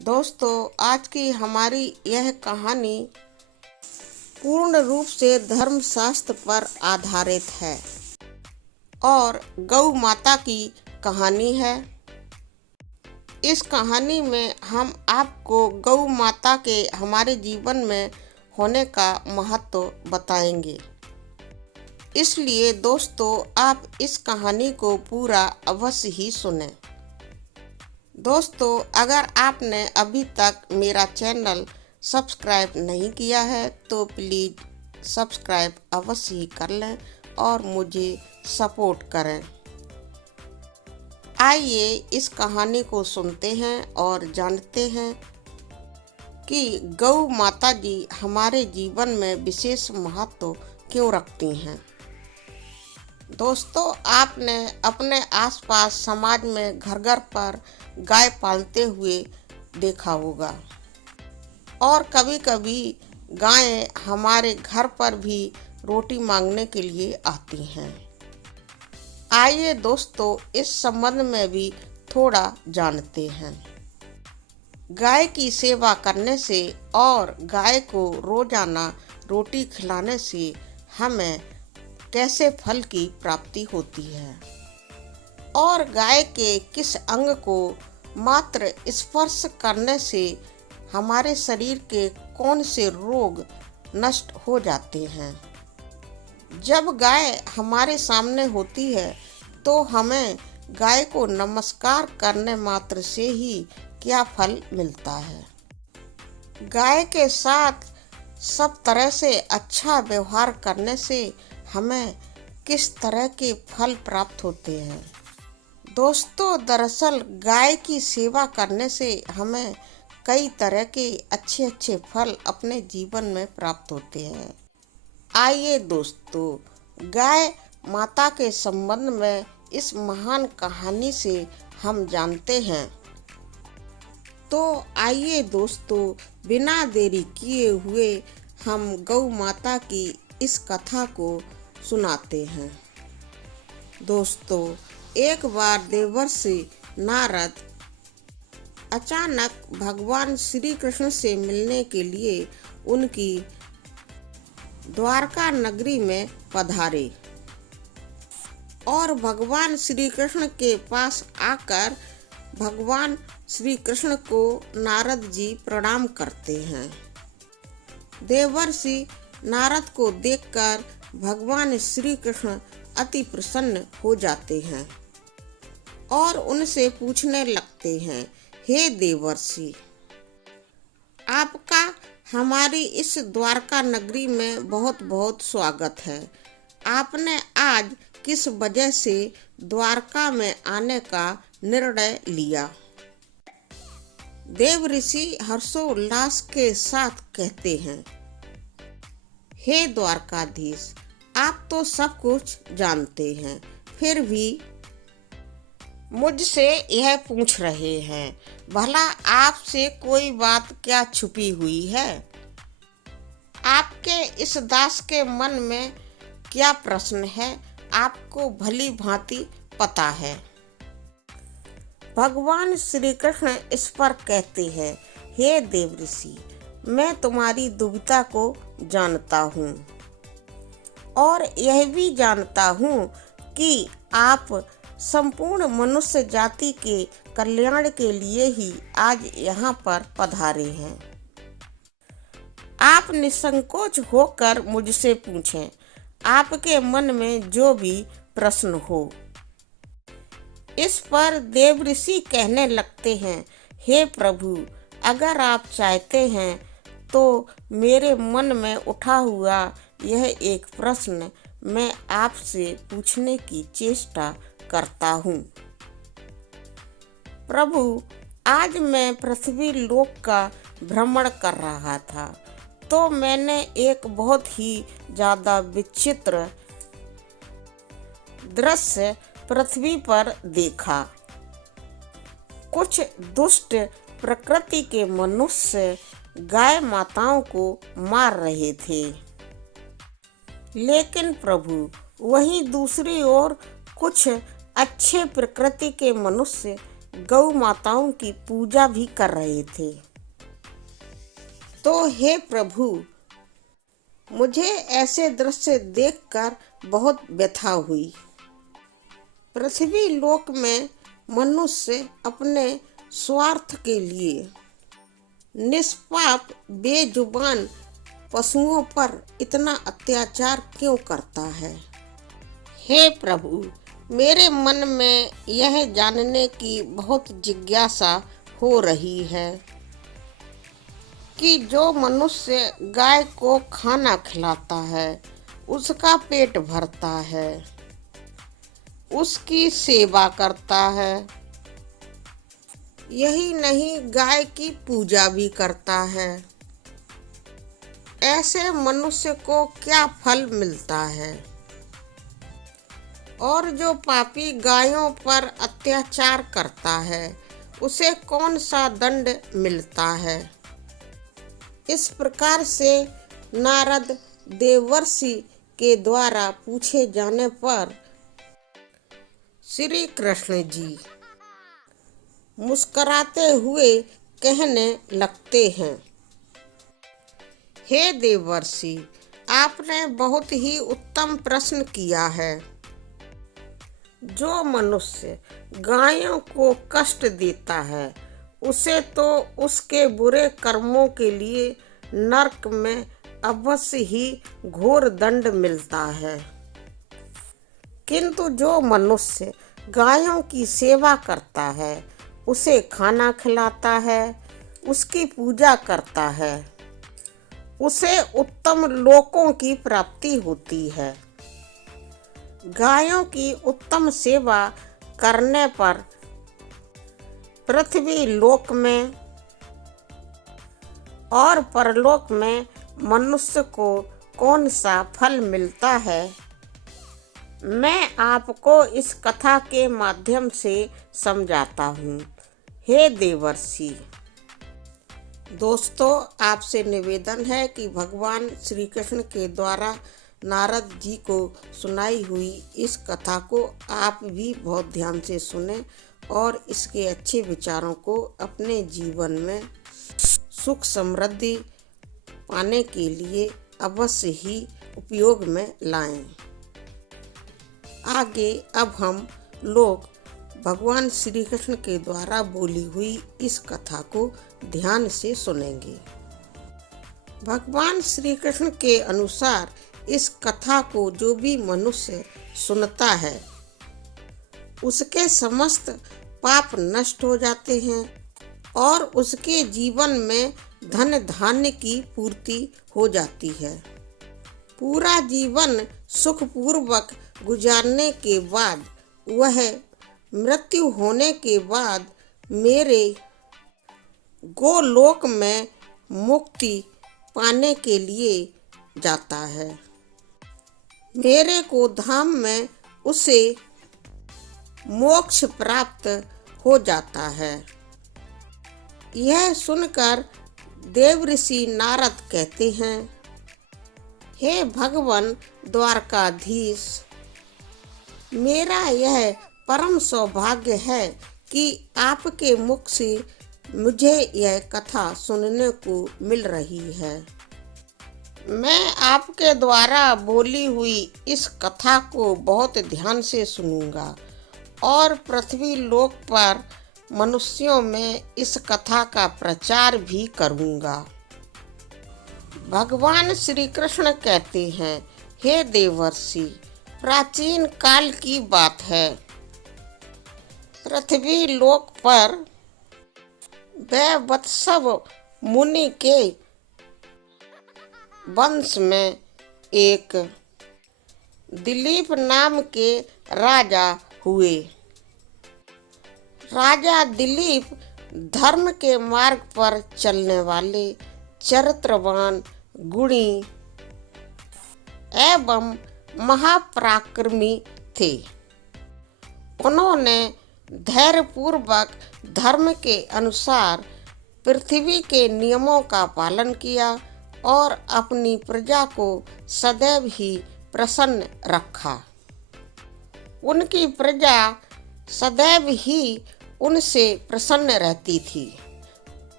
दोस्तों, आज की हमारी यह कहानी पूर्ण रूप से धर्मशास्त्र पर आधारित है और गौ माता की कहानी है। इस कहानी में हम आपको गौ माता के हमारे जीवन में होने का महत्व बताएंगे। इसलिए दोस्तों, आप इस कहानी को पूरा अवश्य ही सुनें। दोस्तों, अगर आपने अभी तक मेरा चैनल सब्सक्राइब नहीं किया है तो प्लीज़ सब्सक्राइब अवश्य ही कर लें और मुझे सपोर्ट करें। आइए इस कहानी को सुनते हैं और जानते हैं कि गौ माता जी हमारे जीवन में विशेष महत्व क्यों रखती हैं। दोस्तों, आपने अपने आसपास समाज में घर घर पर गाय पालते हुए देखा होगा और कभी कभी गायें हमारे घर पर भी रोटी मांगने के लिए आती हैं। आइए दोस्तों, इस संबंध में भी थोड़ा जानते हैं। गाय की सेवा करने से और गाय को रोजाना रोटी खिलाने से हमें कैसे फल की प्राप्ति होती है और गाय के किस अंग को मात्र स्पर्श करने से हमारे शरीर के कौन से रोग नष्ट हो जाते हैं। जब गाय हमारे सामने होती है तो हमें गाय को नमस्कार करने मात्र से ही क्या फल मिलता है। गाय के साथ सब तरह से अच्छा व्यवहार करने से हमें किस तरह के फल प्राप्त होते हैं। दोस्तों, दरअसल गाय की सेवा करने से हमें कई तरह के अच्छे अच्छे फल अपने जीवन में प्राप्त होते हैं। आइए दोस्तों, गाय माता के संबंध में इस महान कहानी से हम जानते हैं। तो आइए दोस्तों, बिना देरी किए हुए हम गौ माता की इस कथा को सुनाते हैं। दोस्तों, एक बार देवर्षि नारद अचानक भगवान श्री कृष्ण से मिलने के लिए उनकी द्वारका नगरी में पधारे और भगवान श्री कृष्ण के पास आकर भगवान श्री कृष्ण को नारद जी प्रणाम करते हैं। देवर्षि नारद को देखकर भगवान श्री कृष्ण अति प्रसन्न हो जाते हैं और उनसे पूछने लगते हैं, हे देवर्षि, आपका हमारी इस द्वारका नगरी में बहुत बहुत स्वागत है। आपने आज किस वजह से द्वारका में आने का निर्णय लिया? देव ऋषि हर्षोल्लास के साथ कहते हैं, हे द्वारकाधीश, आप तो सब कुछ जानते हैं, फिर भी मुझसे यह पूछ रहे हैं, भला आपसे कोई बात क्या छुपी हुई है? आपके इस दास के मन में क्या प्रश्न है, आपको भली भांति पता है। भगवान श्री कृष्ण इस पर कहते हैं, हे देवर्षि, मैं तुम्हारी दुविधा को जानता हूँ और यह भी जानता हूँ कि आप संपूर्ण मनुष्य जाति के कल्याण के लिए ही आज यहाँ पर पधारे हैं। आप निसंकोच होकर मुझसे पूछें, आपके मन में जो भी प्रश्न हो। इस पर देवर्षि कहने लगते हैं, हे प्रभु, अगर आप चाहते हैं तो मेरे मन में उठा हुआ यह एक प्रश्न मैं आपसे पूछने की चेष्टा करता हूँ। प्रभु, आज मैं पृथ्वी लोक का भ्रमण कर रहा था तो मैंने एक बहुत ही ज़्यादा विचित्र दृश्य पृथ्वी पर देखा। कुछ दुष्ट प्रकृति के मनुष्य गाय माताओं को मार रहे थे, लेकिन प्रभु, वहीं दूसरी ओर कुछ अच्छे प्रकृति के मनुष्य गौ माताओं की पूजा भी कर रहे थे। तो हे प्रभु, मुझे ऐसे दृश्य देखकर बहुत व्यथा हुई। पृथ्वी लोक में मनुष्य अपने स्वार्थ के लिए निष्पाप बेजुबान पशुओं पर इतना अत्याचार क्यों करता है? हे प्रभु, मेरे मन में यह जानने की बहुत जिज्ञासा हो रही है कि जो मनुष्य गाय को खाना खिलाता है, उसका पेट भरता है, उसकी सेवा करता है, यही नहीं गाय की पूजा भी करता है, ऐसे मनुष्य को क्या फल मिलता है? और जो पापी गायों पर अत्याचार करता है, उसे कौन सा दंड मिलता है? इस प्रकार से नारद देवर्षि के द्वारा पूछे जाने पर श्री कृष्ण जी मुस्कुराते हुए कहने लगते हैं, हे देवर्षि, आपने बहुत ही उत्तम प्रश्न किया है। जो मनुष्य गायों को कष्ट देता है, उसे तो उसके बुरे कर्मों के लिए नरक में अवश्य ही घोर दंड मिलता है। किंतु जो मनुष्य गायों की सेवा करता है, उसे खाना खिलाता है, उसकी पूजा करता है, उसे उत्तम लोकों की प्राप्ति होती है। गायों की उत्तम सेवा करने पर पृथ्वी लोक में और परलोक में मनुष्य को कौन सा फल मिलता है, मैं आपको इस कथा के माध्यम से समझाता हूँ। हे देवर्षि, दोस्तों, आपसे निवेदन है कि भगवान श्री कृष्ण के द्वारा नारद जी को सुनाई हुई इस कथा को आप भी बहुत ध्यान से सुने और इसके अच्छे विचारों को अपने जीवन में सुख समृद्धि पाने के लिए अवश्य ही उपयोग में लाएं। आगे अब हम लोग भगवान श्री कृष्ण के द्वारा बोली हुई इस कथा को ध्यान से सुनेंगे। भगवान श्री कृष्ण के अनुसार इस कथा को जो भी मनुष्य सुनता है, उसके समस्त पाप नष्ट हो जाते हैं और उसके जीवन में धन धान्य की पूर्ति हो जाती है। पूरा जीवन सुखपूर्वक गुजारने के बाद वह मृत्यु होने के बाद मेरे गोलोक में मुक्ति पाने के लिए जाता है। मेरे को धाम में उसे मोक्ष प्राप्त हो जाता है। यह सुनकर देवर्षि नारद कहते हैं, हे भगवान द्वारकाधीश, मेरा यह परम सौभाग्य है कि आपके मुख से मुझे यह कथा सुनने को मिल रही है। मैं आपके द्वारा बोली हुई इस कथा को बहुत ध्यान से सुनूंगा और पृथ्वी लोक पर मनुष्यों में इस कथा का प्रचार भी करूंगा। भगवान श्री कृष्ण कहते हैं, हे देवर्षि, प्राचीन काल की बात है। पृथ्वी लोक पर वैवत्सव मुनि के वंश में एक दिलीप नाम के राजा हुए। राजा दिलीप धर्म के मार्ग पर चलने वाले चरित्रवान, गुणी एवं महापराक्रमी थे। उन्होंने धैर्यपूर्वक धर्म के अनुसार पृथ्वी के नियमों का पालन किया और अपनी प्रजा को सदैव ही प्रसन्न रखा। उनकी प्रजा सदैव ही उनसे प्रसन्न रहती थी,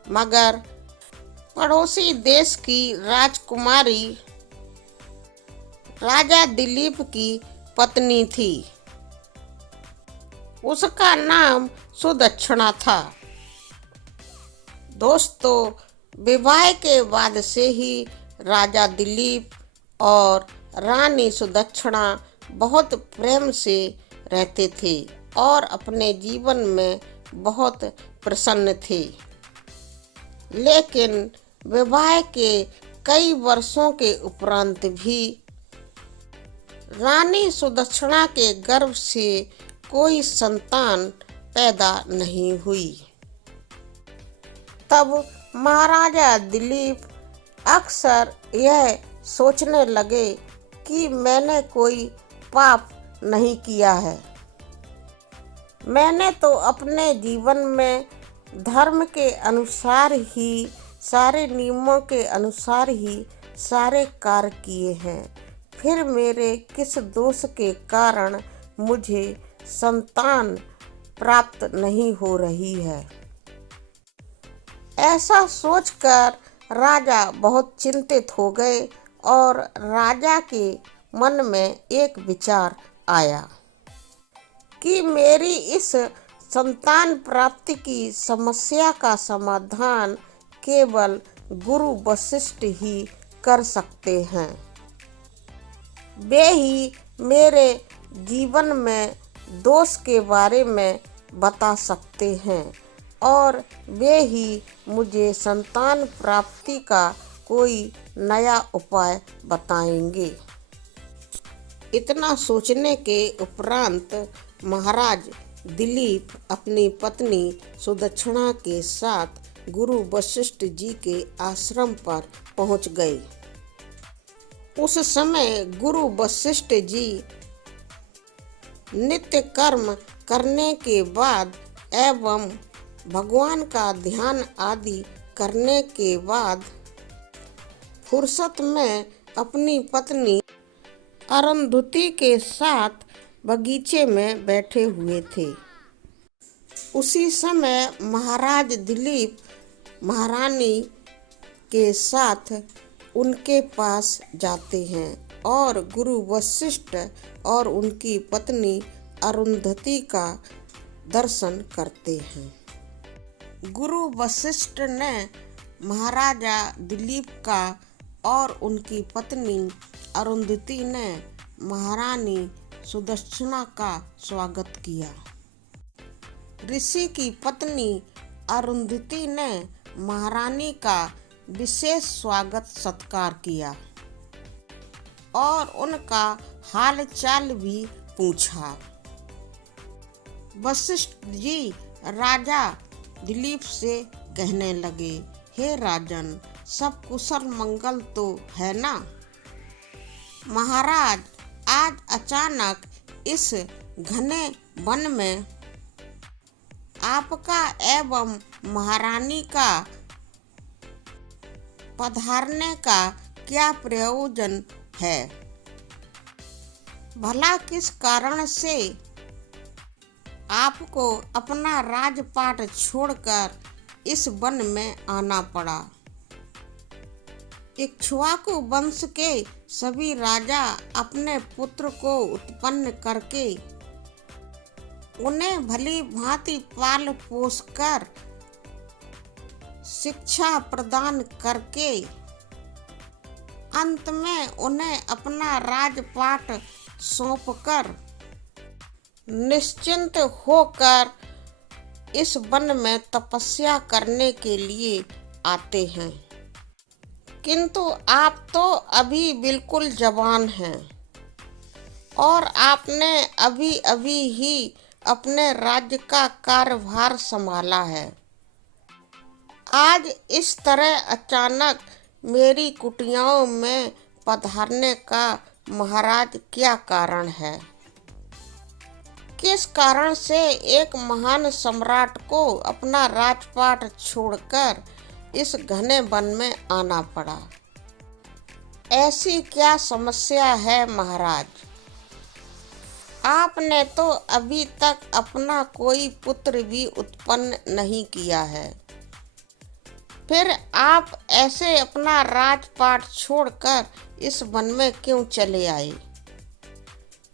मगर पड़ोसी देश की राजकुमारी राजा दिलीप की पत्नी थी। उसका नाम सुदक्षिणा था। दोस्तों, विवाह के बाद से ही राजा दिलीप और रानी सुदक्षिणा बहुत प्रेम से रहते थे और अपने जीवन में बहुत प्रसन्न थे। लेकिन विवाह के कई वर्षों के उपरांत भी रानी सुदक्षिणा के गर्भ से कोई संतान पैदा नहीं हुई। तब महाराजा दिलीप अक्सर यह सोचने लगे कि मैंने कोई पाप नहीं किया है। मैंने तो अपने जीवन में धर्म के अनुसार ही, सारे नियमों के अनुसार ही सारे कार्य किए हैं। फिर मेरे किस दोष के कारण मुझे संतान प्राप्त नहीं हो रही है। ऐसा सोचकर राजा बहुत चिंतित हो गए और राजा के मन में एक विचार आया कि मेरी इस संतान प्राप्ति की समस्या का समाधान केवल गुरु वशिष्ठ ही कर सकते हैं। वे ही मेरे जीवन में दोष के बारे में बता सकते हैं और वे ही मुझे संतान प्राप्ति का कोई नया उपाय बताएंगे। इतना सोचने के उपरांत महाराज दिलीप अपनी पत्नी सुदक्षिणा के साथ गुरु वशिष्ठ जी के आश्रम पर पहुंच गए। उस समय गुरु वशिष्ठ जी नित्य कर्म करने के बाद एवं भगवान का ध्यान आदि करने के बाद फुर्सत में अपनी पत्नी अरुंधति के साथ बगीचे में बैठे हुए थे। उसी समय महाराज दिलीप महारानी के साथ उनके पास जाते हैं और गुरु वशिष्ठ और उनकी पत्नी अरुंधति का दर्शन करते हैं। गुरु वशिष्ठ ने महाराजा दिलीप का और उनकी पत्नी अरुंधति ने महारानी सुदक्षिणा का स्वागत किया। ऋषि की पत्नी अरुंधति ने महारानी का विशेष स्वागत सत्कार किया और उनका हाल चाल भी पूछा। वशिष्ठ जी राजा दिलीप से कहने लगे, हे राजन, सब कुशल मंगल तो है ना? महाराज, आज अचानक इस घने वन में आपका एवं महारानी का पधारने का क्या प्रयोजन है? भला किस कारण से आपको अपना राजपाट छोड़कर इस वन में आना पड़ा? इक्ष्वाकु वंश के सभी राजा अपने पुत्र को उत्पन्न करके उन्हें भली भांति पाल पोस कर शिक्षा प्रदान करके अंत में उन्हें अपना राजपाट सौंपकर निश्चिंत होकर इस वन में तपस्या करने के लिए आते हैं। किंतु आप तो अभी बिल्कुल जवान हैं और आपने अभी अभी ही अपने राज्य का कार्यभार संभाला है। आज इस तरह अचानक मेरी कुटियाओं में पधारने का महाराज क्या कारण है? किस कारण से एक महान सम्राट को अपना राजपाट छोड़कर इस घने वन में आना पड़ा? ऐसी क्या समस्या है महाराज? आपने तो अभी तक अपना कोई पुत्र भी उत्पन्न नहीं किया है, फिर आप ऐसे अपना राजपाट छोड़कर इस वन में क्यों चले आए?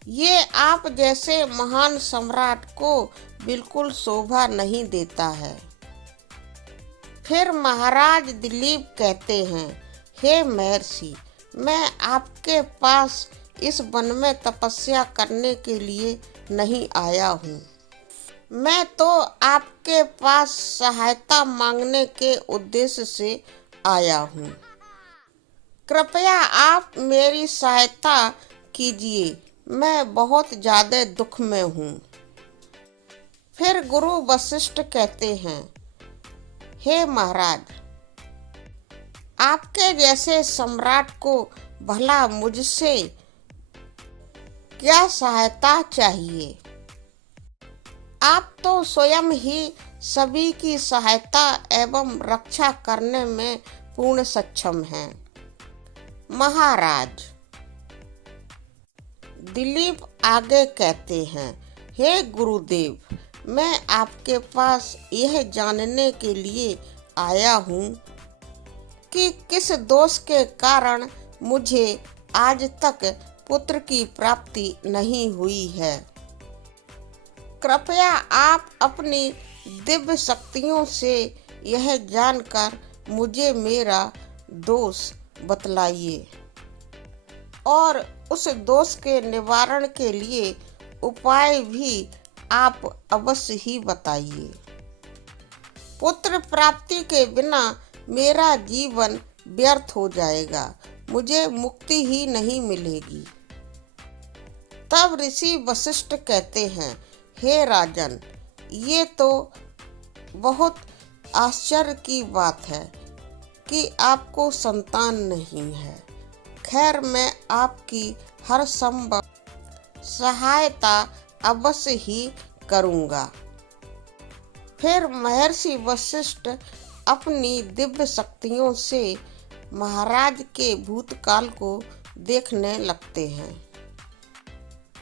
ये आप जैसे महान सम्राट को बिल्कुल शोभा नहीं देता है। फिर महाराज दिलीप कहते हैं, हे महर्षि, मैं आपके पास इस वन में तपस्या करने के लिए नहीं आया हूँ। मैं तो आपके पास सहायता मांगने के उद्देश्य से आया हूँ। कृपया आप मेरी सहायता कीजिए, मैं बहुत ज्यादा दुख में हूँ। फिर गुरु वशिष्ठ कहते हैं, हे महाराज, आपके जैसे सम्राट को भला मुझसे क्या सहायता चाहिए? आप तो स्वयं ही सभी की सहायता एवं रक्षा करने में पूर्ण सक्षम हैं। महाराज दिलीप आगे कहते हैं, हे गुरुदेव, मैं आपके पास यह जानने के लिए आया हूँ कि किस दोष के कारण मुझे आज तक पुत्र की प्राप्ति नहीं हुई है। कृपया आप अपनी दिव्य शक्तियों से यह जानकर मुझे मेरा दोष बतलाइए और उस दोष के निवारण के लिए उपाय भी आप अवश्य ही बताइए। पुत्र प्राप्ति के बिना मेरा जीवन व्यर्थ हो जाएगा, मुझे मुक्ति ही नहीं मिलेगी। तब ऋषि वशिष्ठ कहते हैं, हे राजन, ये तो बहुत आश्चर्य की बात है कि आपको संतान नहीं है। खैर, मैं आपकी हर संभव सहायता अवश्य ही करूँगा। फिर महर्षि वशिष्ठ अपनी दिव्य शक्तियों से महाराज के भूतकाल को देखने लगते हैं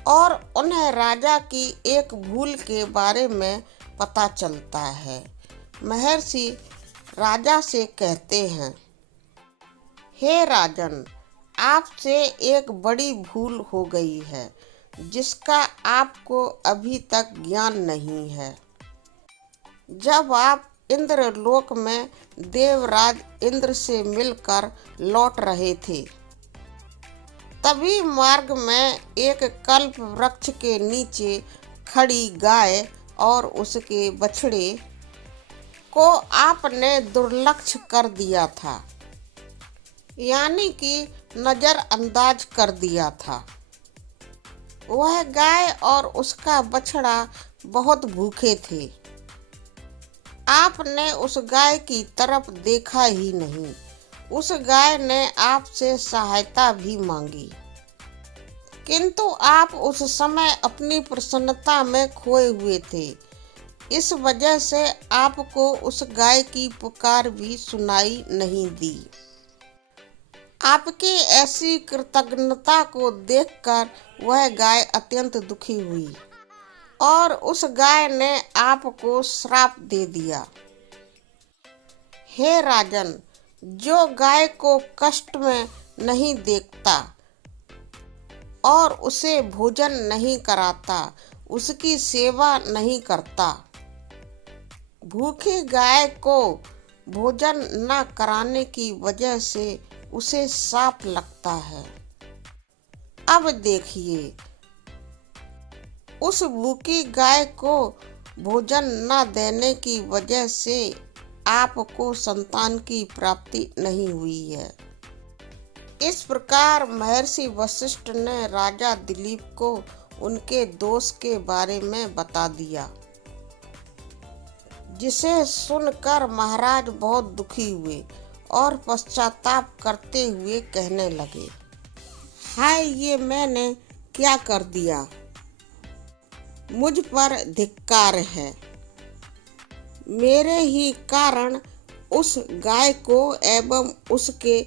और उन्हें राजा की एक भूल के बारे में पता चलता है। महर्षि राजा से कहते हैं, हे राजन, आपसे एक बड़ी भूल हो गई है जिसका आपको अभी तक ज्ञान नहीं है। जब आप इंद्रलोक में देवराज इंद्र से मिलकर लौट रहे थे, तभी मार्ग में एक कल्प वृक्ष के नीचे खड़ी गाय और उसके बछड़े को आपने दुर्लक्ष्य कर दिया था, यानी कि नजरअंदाज कर दिया था। वह गाय और उसका बछड़ा बहुत भूखे थे। आपने उस गाय की तरफ देखा ही नहीं। उस गाय ने आपसे सहायता भी मांगी, किंतु आप उस समय अपनी प्रसन्नता में खोए हुए थे। इस वजह से आपको उस गाय की पुकार भी सुनाई नहीं दी। आपकी ऐसी कृतज्ञता को देखकर वह गाय अत्यंत दुखी हुई और उस गाय ने आपको श्राप दे दिया। हे राजन, जो गाय को कष्ट में नहीं देखता और उसे भोजन नहीं कराता, उसकी सेवा नहीं करता, भूखी गाय को भोजन न कराने की वजह से उसे श्राप लगता है। अब देखिए, उस भूखी गाय को भोजन न देने की वजह से आपको संतान की प्राप्ति नहीं हुई है। इस प्रकार महर्षि वशिष्ठ ने राजा दिलीप को उनके दोष के बारे में बता दिया, जिसे सुनकर महाराज बहुत दुखी हुए और पश्चाताप करते हुए कहने लगे, हाय, ये मैंने क्या कर दिया, मुझ पर धिक्कार है। मेरे ही कारण उस गाय को एवं उसके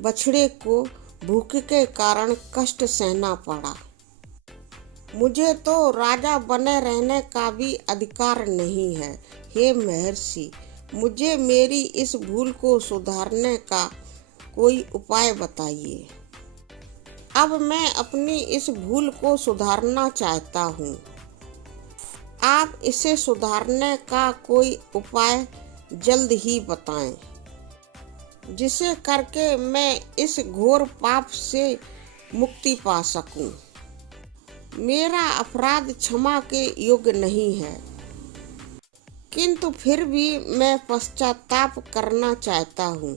बछड़े को भूख के कारण कष्ट सहना पड़ा। मुझे तो राजा बने रहने का भी अधिकार नहीं है। हे महर्षि, मुझे मेरी इस भूल को सुधारने का कोई उपाय बताइए। अब मैं अपनी इस भूल को सुधारना चाहता हूँ। आप इसे सुधारने का कोई उपाय जल्द ही बताएं, जिसे करके मैं इस घोर पाप से मुक्ति पा सकूं। मेरा अपराध क्षमा के योग्य नहीं है, किंतु फिर भी मैं पश्चाताप करना चाहता हूँ।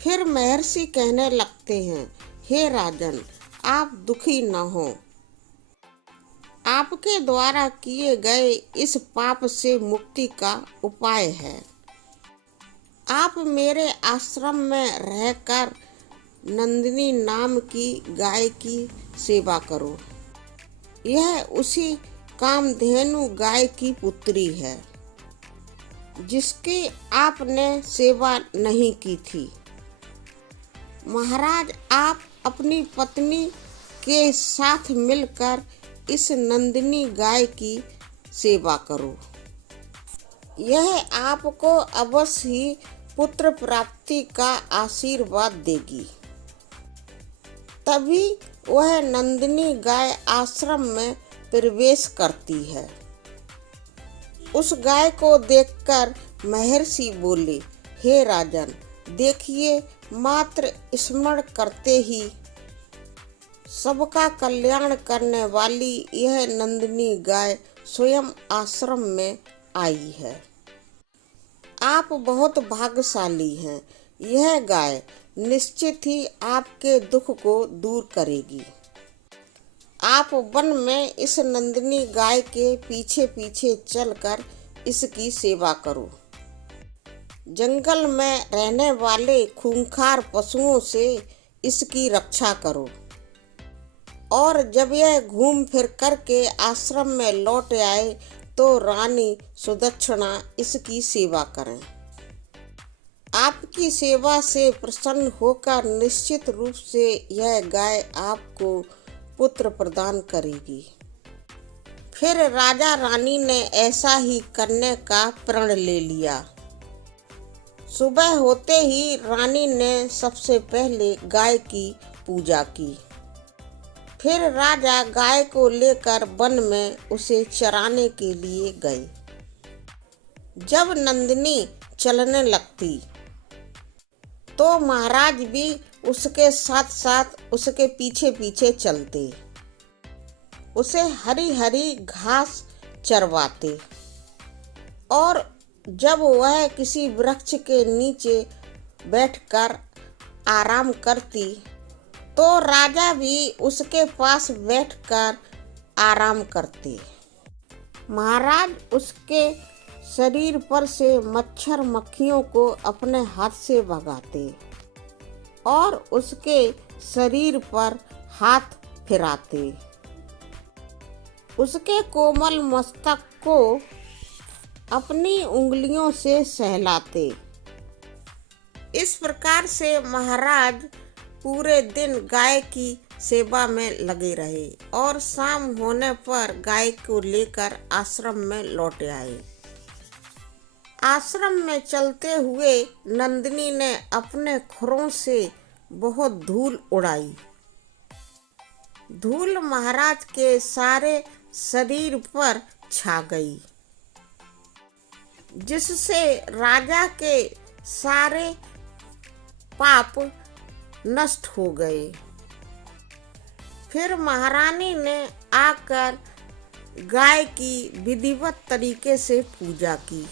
फिर महर्षि कहने लगते हैं, हे राजन, आप दुखी न हो। आपके द्वारा किए गए इस पाप से मुक्ति का उपाय है। आप मेरे आश्रम में रहकर नंदिनी नाम की गाय की सेवा करो। यह उसी कामधेनु गाय की पुत्री है, जिसकी आपने सेवा नहीं की थी। महाराज, आप अपनी पत्नी के साथ मिलकर इस नंदिनी गाय की सेवा करो। यह आपको अवश्य ही पुत्र प्राप्ति का आशीर्वाद देगी। तभी वह नंदिनी गाय आश्रम में प्रवेश करती है। उस गाय को देखकर महर्षि बोले, हे राजन, देखिए, मात्र स्मरण करते ही सबका कल्याण करने वाली यह नंदिनी गाय स्वयं आश्रम में आई है। आप बहुत भाग्यशाली हैं। यह गाय निश्चित ही आपके दुख को दूर करेगी। आप वन में इस नंदिनी गाय के पीछे पीछे चलकर इसकी सेवा करो। जंगल में रहने वाले खूंखार पशुओं से इसकी रक्षा करो, और जब यह घूम फिर करके आश्रम में लौट आए तो रानी सुदक्षिणा इसकी सेवा करें। आपकी सेवा से प्रसन्न होकर निश्चित रूप से यह गाय आपको पुत्र प्रदान करेगी। फिर राजा रानी ने ऐसा ही करने का प्रण ले लिया। सुबह होते ही रानी ने सबसे पहले गाय की पूजा की। फिर राजा गाय को लेकर वन में उसे चराने के लिए गए। जब नंदिनी चलने लगती तो महाराज भी उसके साथ साथ उसके पीछे पीछे चलते, उसे हरी हरी घास चरवाते, और जब वह किसी वृक्ष के नीचे बैठकर आराम करती तो राजा भी उसके पास बैठकर आराम करते। महाराज उसके शरीर पर से मच्छर मक्खियों को अपने हाथ से भगाते और उसके शरीर पर हाथ फिराते, उसके कोमल मस्तक को अपनी उंगलियों से सहलाते। इस प्रकार से महाराज पूरे दिन गाय की सेवा में लगे रहे और शाम होने पर गाय को लेकर आश्रम में लौट आए। आश्रम में चलते हुए नंदिनी ने अपने खुरों से बहुत धूल उड़ाई। धूल महाराज के सारे शरीर पर छा गई, जिससे राजा के सारे पाप नष्ट हो गए। फिर महारानी ने आकर गाय की विधिवत तरीके से पूजा की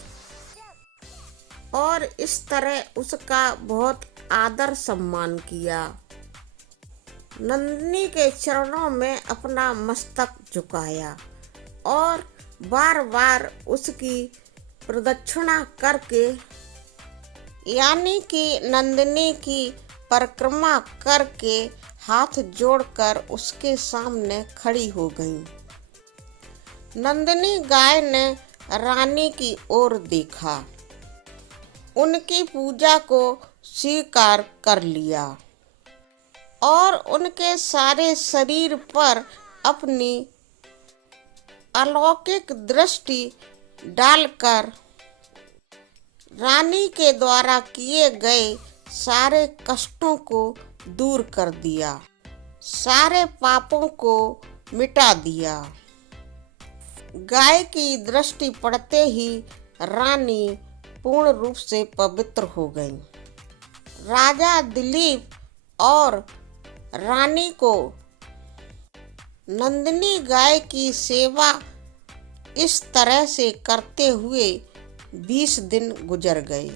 और इस तरह उसका बहुत आदर सम्मान किया। नंदिनी के चरणों में अपना मस्तक झुकाया और बार बार उसकी प्रदक्षिणा करके, यानी कि नंदिनी की परिक्रमा करके, हाथ जोड़कर उसके सामने खड़ी हो गई। नंदिनी गाय ने रानी की ओर देखा, उनकी पूजा को स्वीकार कर लिया और उनके सारे शरीर पर अपनी अलौकिक दृष्टि डालकर रानी के द्वारा किए गए सारे कष्टों को दूर कर दिया, सारे पापों को मिटा दिया। गाय की दृष्टि पड़ते ही रानी पूर्ण रूप से पवित्र हो गई। राजा दिलीप और रानी को नंदिनी गाय की सेवा इस तरह से करते हुए 20 दिन गुजर गए।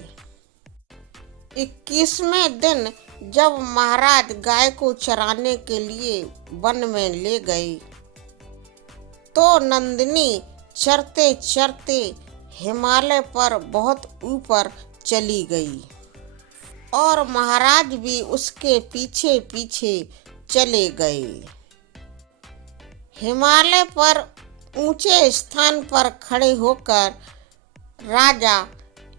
21वें दिन जब महाराज गाय को चराने के लिए वन में ले गए तो नंदिनी चरते चरते हिमालय पर बहुत ऊपर चली गई और महाराज भी उसके पीछे पीछे चले गए। हिमालय पर ऊंचे स्थान पर खड़े होकर राजा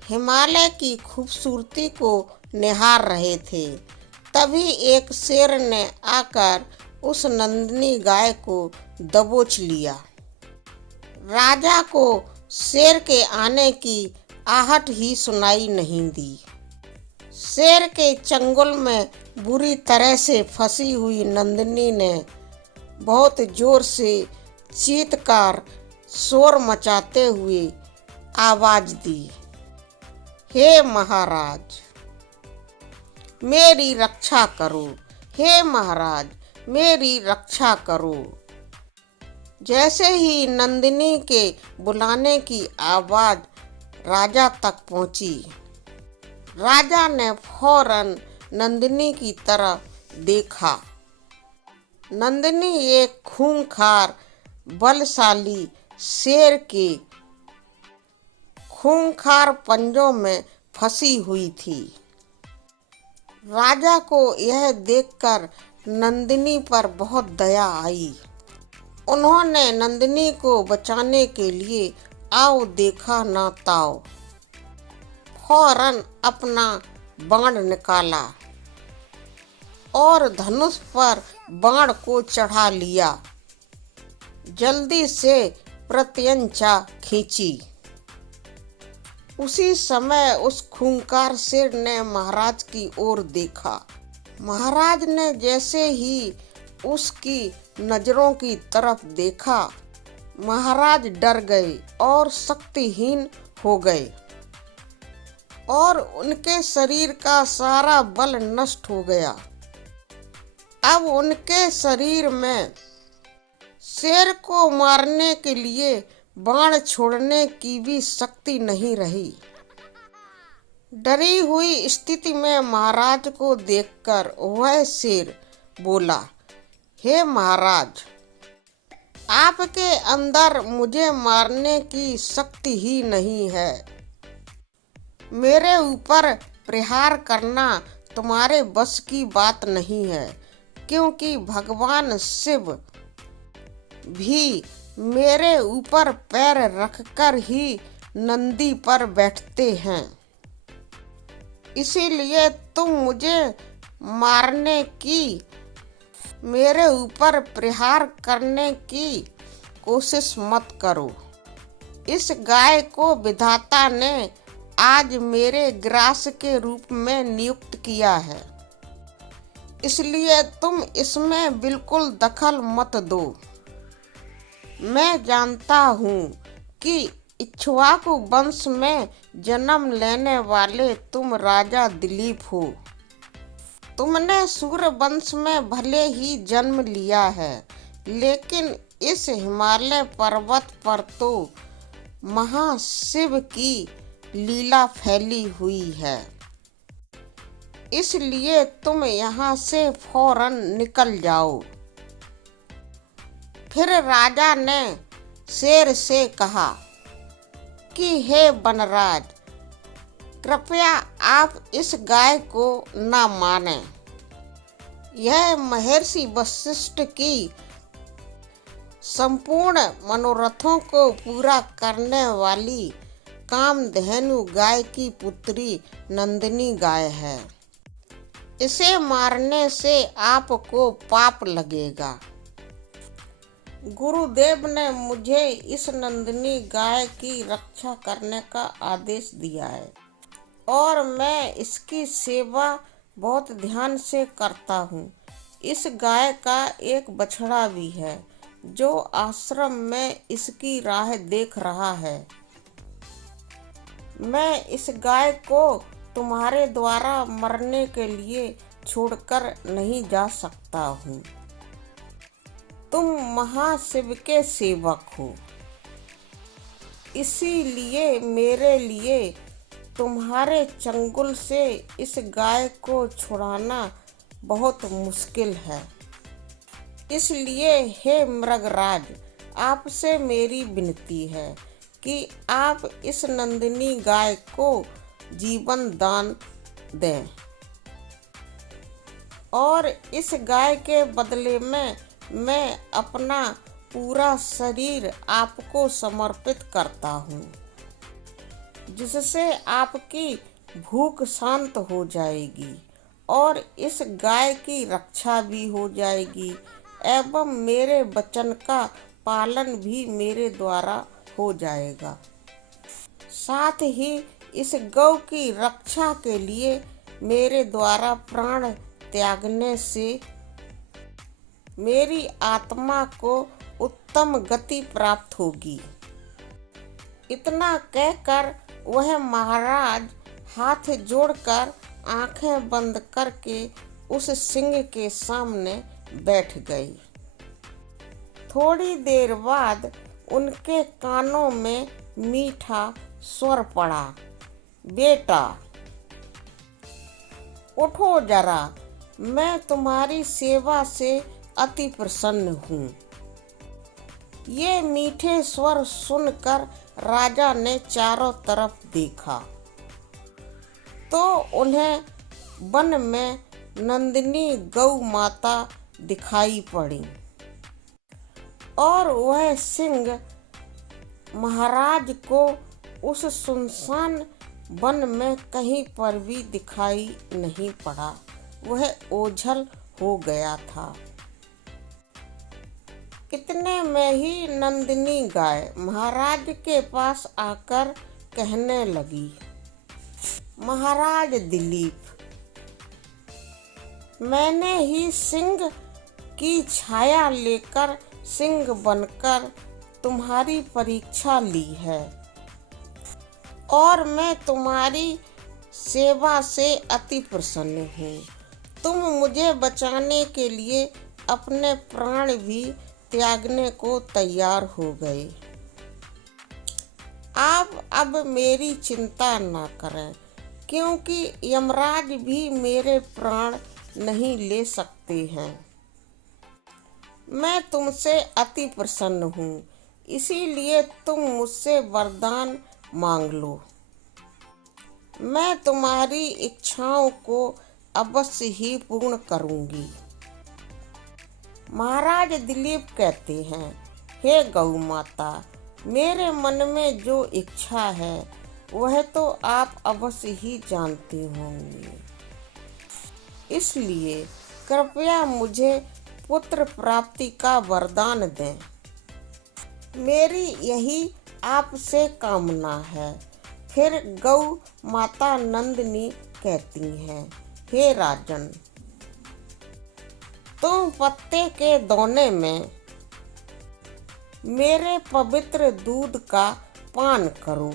हिमालय की खूबसूरती को निहार रहे थे। तभी एक शेर ने आकर उस नंदिनी गाय को दबोच लिया। राजा को शेर के आने की आहट ही सुनाई नहीं दी। शेर के चंगुल में बुरी तरह से फंसी हुई नंदिनी ने बहुत जोर से चीत्कार शोर मचाते हुए आवाज दी, हे महाराज मेरी रक्षा करो, हे महाराज मेरी रक्षा करो। जैसे ही नंदिनी के बुलाने की आवाज राजा तक पहुंची, राजा ने फौरन नंदिनी की तरफ देखा। नंदिनी एक खूंखार बलशाली शेर के खूंखार पंजों में फंसी हुई थी। राजा को यह देखकर नंदिनी पर बहुत दया आई। उन्होंने नंदिनी को बचाने के लिए आओ देखा ना ताओ फौरन अपना बाण निकाला और धनुष पर बाण को चढ़ा लिया। जल्दी से प्रत्यंचा खींची। उसी समय उस खूंखार शेर ने महाराज की ओर देखा। महाराज ने जैसे ही उसकी नजरों की तरफ देखा, महाराज डर गए और शक्तिहीन हो गए और उनके शरीर का सारा बल नष्ट हो गया। अब उनके शरीर में शेर को मारने के लिए बाण छोड़ने की भी शक्ति नहीं रही। डरी हुई स्थिति में महाराज को देखकर वह शेर बोला, हे महाराज आपके अंदर मुझे मारने की शक्ति ही नहीं है। मेरे ऊपर प्रहार करना तुम्हारे बस की बात नहीं है, क्योंकि भगवान शिव भी मेरे ऊपर पैर रखकर ही नंदी पर बैठते हैं। इसीलिए तुम मुझे मारने की, मेरे ऊपर प्रहार करने की कोशिश मत करो। इस गाय को विधाता ने आज मेरे ग्रास के रूप में नियुक्त किया है, इसलिए तुम इसमें बिल्कुल दखल मत दो। मैं जानता हूँ कि इक्ष्वाकु वंश में जन्म लेने वाले तुम राजा दिलीप हो। तुमने सूर्य वंश में भले ही जन्म लिया है, लेकिन इस हिमालय पर्वत पर तो महाशिव की लीला फैली हुई है। इसलिए तुम यहाँ से फौरन निकल जाओ। फिर राजा ने शेर से कहा कि हे वनराज, कृपया आप इस गाय को न माने। यह महर्षि वशिष्ठ की संपूर्ण मनोरथों को पूरा करने वाली कामधेनु गाय की पुत्री नंदिनी गाय है। इसे मारने से आपको पाप लगेगा। गुरुदेव ने मुझे इस नंदिनी गाय की रक्षा करने का आदेश दिया है और मैं इसकी सेवा बहुत ध्यान से करता हूँ। इस गाय का एक बछड़ा भी है जो आश्रम में इसकी राह देख रहा है। मैं इस गाय को तुम्हारे द्वारा मरने के लिए छोड़कर नहीं जा सकता हूँ। तुम महाशिव के सेवक हो, इसीलिए मेरे लिए तुम्हारे चंगुल से इस गाय को छुड़ाना बहुत मुश्किल है। इसलिए हे मृगराज, आपसे मेरी विनती है कि आप इस नंदिनी गाय को जीवन दान दें और इस गाय के बदले में मैं अपना पूरा शरीर आपको समर्पित करता हूँ, जिससे आपकी भूख शांत हो जाएगी और इस गाय की रक्षा भी हो जाएगी एवं मेरे वचन का पालन भी मेरे द्वारा हो जाएगा। साथ ही इस गौ की रक्षा के लिए मेरे द्वारा प्राण त्यागने से मेरी आत्मा को उत्तम गति प्राप्त होगी। इतना कहकर वह महाराज हाथ जोड़कर आंखें बंद करके उस सिंह के सामने बैठ गई। थोड़ी देर बाद उनके कानों में मीठा स्वर पड़ा, बेटा उठो जरा, मैं तुम्हारी सेवा से अति प्रसन्न हूँ। ये मीठे स्वर सुनकर राजा ने चारों तरफ देखा तो उन्हें वन में नंदिनी गौ माता दिखाई पड़ी और वह सिंह महाराज को उस सुनसान वन में कहीं पर भी दिखाई नहीं पड़ा। वह ओझल हो गया था। इतने में ही नंदिनी गाय महाराज के पास आकर कहने लगी, महाराज दिलीप, मैंने ही सिंह की छाया लेकर सिंह बनकर तुम्हारी परीक्षा ली है और मैं तुम्हारी सेवा से अति प्रसन्न हूँ। तुम मुझे बचाने के लिए अपने प्राण भी त्यागने को तैयार हो गए। आप अब मेरी चिंता न करें, क्योंकि यमराज भी मेरे प्राण नहीं ले सकते हैं। मैं तुमसे अति प्रसन्न हूँ, इसीलिए तुम मुझसे वरदान मांग लो। मैं तुम्हारी इच्छाओं को अवश्य ही पूर्ण करूँगी। महाराज दिलीप कहते हैं, हे गौ माता, मेरे मन में जो इच्छा है वह तो आप अवश्य ही जानते होंगे, इसलिए कृपया मुझे पुत्र प्राप्ति का वरदान दें। मेरी यही आपसे कामना है। फिर गौ माता नंदिनी कहती हैं, हे राजन, तुम पत्ते के दोने में मेरे पवित्र दूध का पान करो।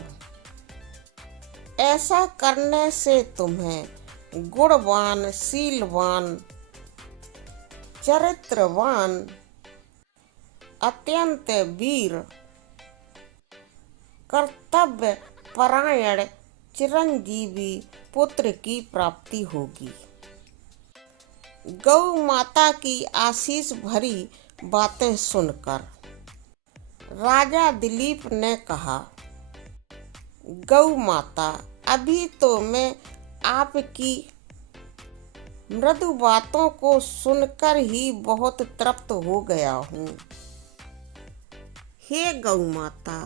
ऐसा करने से तुम्हें गुणवान, शीलवान, चरित्रवान, अत्यंत वीर, कर्तव्य परायण चिरंजीवी पुत्र की प्राप्ति होगी। गौ माता की आशीष भरी बातें सुनकर राजा दिलीप ने कहा, गौ माता, अभी तो मैं आपकी मृदु बातों को सुनकर ही बहुत तृप्त हो गया हूँ। हे गौ माता,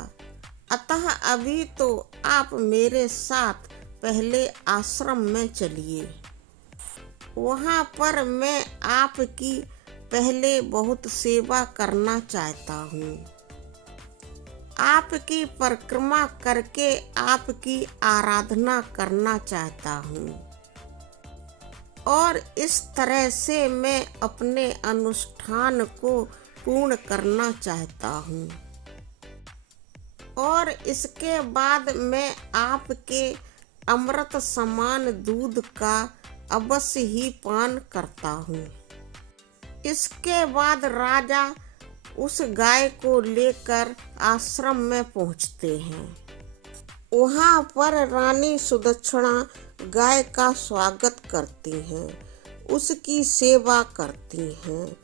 अतः अभी तो आप मेरे साथ पहले आश्रम में चलिए। वहाँ पर मैं आपकी पहले बहुत सेवा करना चाहता हूँ। आपकी परिक्रमा करके आपकी आराधना करना चाहता हूँ और इस तरह से मैं अपने अनुष्ठान को पूर्ण करना चाहता हूँ और इसके बाद मैं आपके अमृत समान दूध का अवश्य ही पान करता हूँ। इसके बाद राजा उस गाय को लेकर आश्रम में पहुँचते हैं। वहाँ पर रानी सुदक्षिणा गाय का स्वागत करती हैं, उसकी सेवा करती हैं,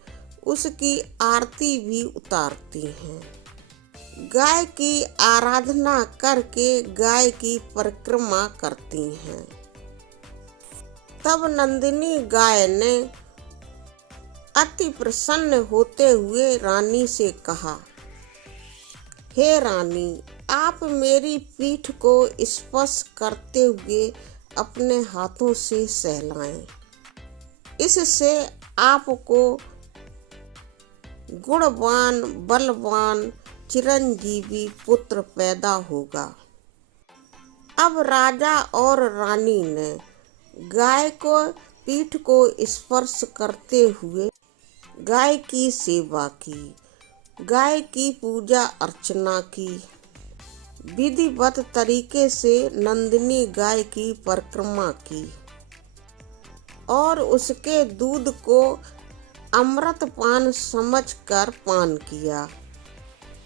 उसकी आरती भी उतारती हैं। गाय की आराधना करके गाय की परिक्रमा करती हैं। तब नंदिनी गाय ने अति प्रसन्न होते हुए रानी से कहा, हे रानी, आप मेरी पीठ को स्पर्श करते हुए अपने हाथों से सहलाएं। इससे आपको गुणवान बलवान चिरंजीवी पुत्र पैदा होगा। अब राजा और रानी ने गाय को पीठ को स्पर्श करते हुए गाय की सेवा की, गाय की पूजा अर्चना की। विधिवत तरीके से नंदिनी गाय की परिक्रमा की और उसके दूध को अमृत पान समझकर पान किया।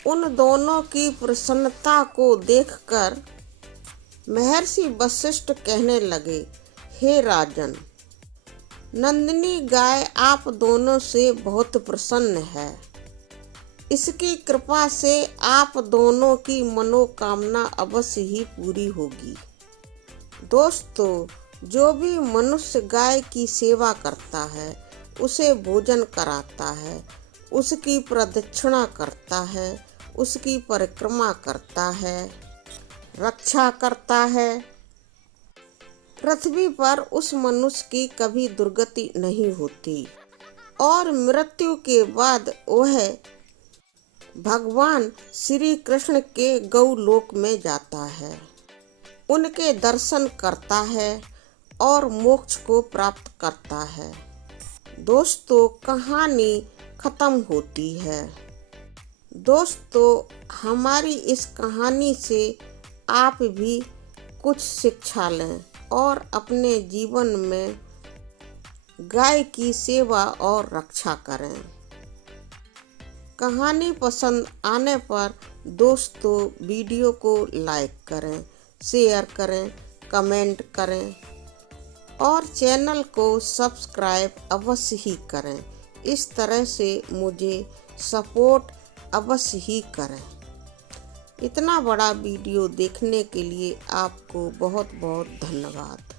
उन दोनों की प्रसन्नता को देखकर महर्षि वशिष्ठ कहने लगे, हे राजन, नंदिनी गाय आप दोनों से बहुत प्रसन्न है। इसकी कृपा से आप दोनों की मनोकामना अवश्य ही पूरी होगी। दोस्तों, जो भी मनुष्य गाय की सेवा करता है, उसे भोजन कराता है, उसकी प्रदक्षिणा करता है, उसकी परिक्रमा करता है, रक्षा करता है, पृथ्वी पर उस मनुष्य की कभी दुर्गति नहीं होती और मृत्यु के बाद वह भगवान श्री कृष्ण के गौलोक में जाता है, उनके दर्शन करता है और मोक्ष को प्राप्त करता है। दोस्तों, कहानी खत्म होती है। दोस्तों, हमारी इस कहानी से आप भी कुछ शिक्षा लें और अपने जीवन में गाय की सेवा और रक्षा करें। कहानी पसंद आने पर दोस्तों वीडियो को लाइक करें, शेयर करें, कमेंट करें और चैनल को सब्सक्राइब अवश्य ही करें। इस तरह से मुझे सपोर्ट अवश्य ही करें। इतना बड़ा वीडियो देखने के लिए आपको बहुत बहुत धन्यवाद।